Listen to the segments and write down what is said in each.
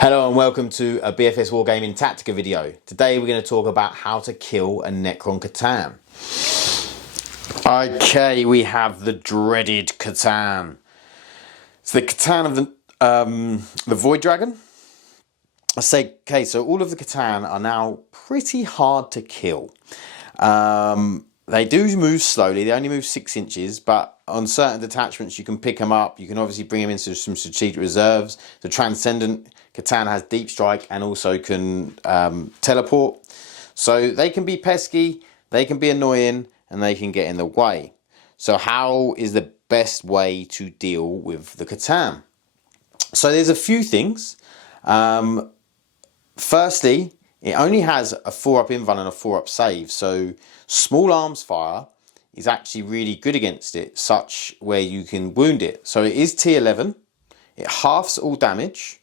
Hello and welcome to a BFS Wargaming Tactica video. Today we're going to talk about how to kill a Necron Catan. Okay, we have the dreaded Catan. It's the Catan of the Void Dragon. I say, okay, so all of the Catan are now pretty hard to kill. They do move slowly, they only move 6 inches, but on certain detachments you can pick them up. You can obviously bring them into some strategic reserves. The Transcendent Catan has deep strike and also can teleport. So they can be pesky, they can be annoying, and they can get in the way. So how is the best way to deal with the Catan? So there's a few things. Firstly, it only has a 4-up invuln and a 4-up save, so small arms fire is actually really good against it, such where you can wound it. So it is T11, it halves all damage,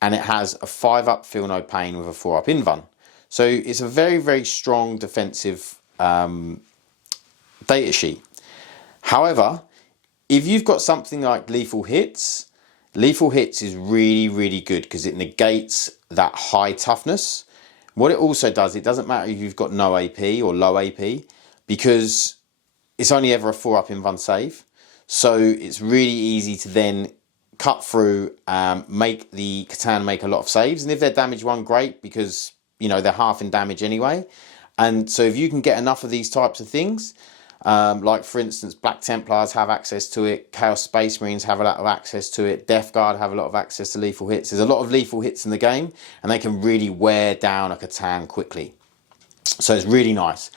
and it has a 5-up feel no pain with a 4-up invuln. So it's a very, very strong defensive data sheet. However, if you've got something like lethal hits is really, really good because it negates that high toughness. What it also does, it doesn't matter if you've got no AP or low AP, because it's only ever a 4-up invuln save. So it's really easy to then cut through, make the Catan make a lot of saves. And if they're damage 1, great, because you know they're half in damage anyway. And so if you can get enough of these types of things, like for instance, Black Templars have access to it, Chaos Space Marines have a lot of access to it, Death Guard have a lot of access to lethal hits. There's a lot of lethal hits in the game, and they can really wear down a Catan quickly. So it's really nice.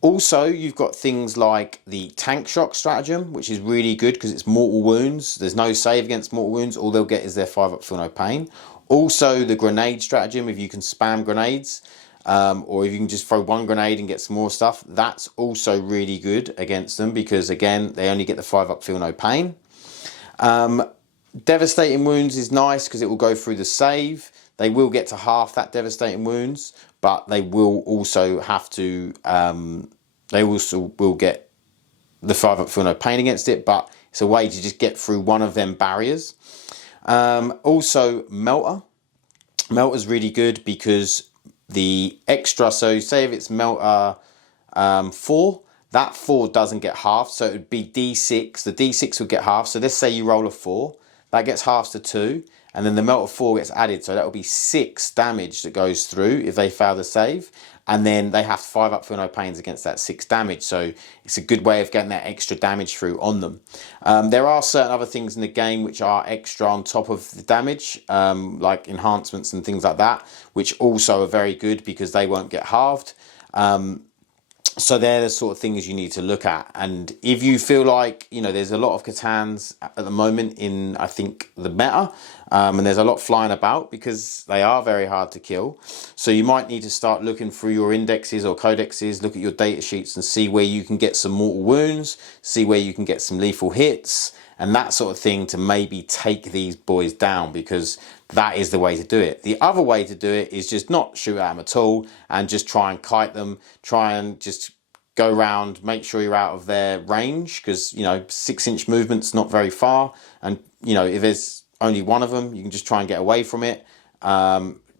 Also, you've got things like the Tank Shock stratagem, which is really good because it's mortal wounds. There's no save against mortal wounds. All they'll get is their 5-up feel no pain. Also, the grenade stratagem, if you can spam grenades, or if you can just throw 1 grenade and get some more stuff, that's also really good against them because, again, they only get the 5-up feel no pain. Devastating wounds is nice because it will go through the save. They will get to half that devastating wounds, but they will also have to, they also will get the 5-up feel no pain against it, but it's a way to just get through one of them barriers. Also, Melter. Melter's really good because the extra, so say if it's Melter 4, that 4 doesn't get halved, so it would be D6. The D6 would get halved, so let's say you roll a 4, that gets halved to 2, and then the Melter 4 gets added, so that will be 6 damage that goes through if they fail the save, and then they have 5-up feel no pains against that 6 damage, so it's a good way of getting that extra damage through on them. There are certain other things in the game which are extra on top of the damage, like enhancements and things like that, which also are very good because they won't get halved. So they're the sort of things you need to look at. And if you feel like, you know, there's a lot of Catans at the moment in, I think, the meta, and there's a lot flying about because they are very hard to kill. So you might need to start looking through your indexes or codexes, look at your data sheets and see where you can get some mortal wounds, see where you can get some lethal hits and that sort of thing to maybe take these boys down, because that is the way to do it. The other way to do it is just not shoot at them at all and just try and kite them, try and just go round, make sure you're out of their range, because, you know, 6-inch movement's not very far, and, you know, if there's only one of them, you can just try and get away from it,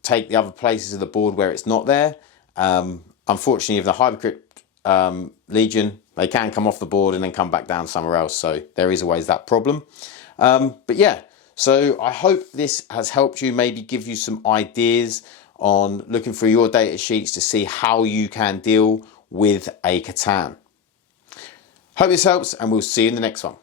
take the other places of the board where it's not there. Unfortunately, if the Hypocrite Legion, they can come off the board and then come back down somewhere else, so there is always that problem. But yeah, so I hope this has helped you, maybe give you some ideas on looking through your data sheets to see how you can deal with a Catan. Hope this helps, and we'll see you in the next one.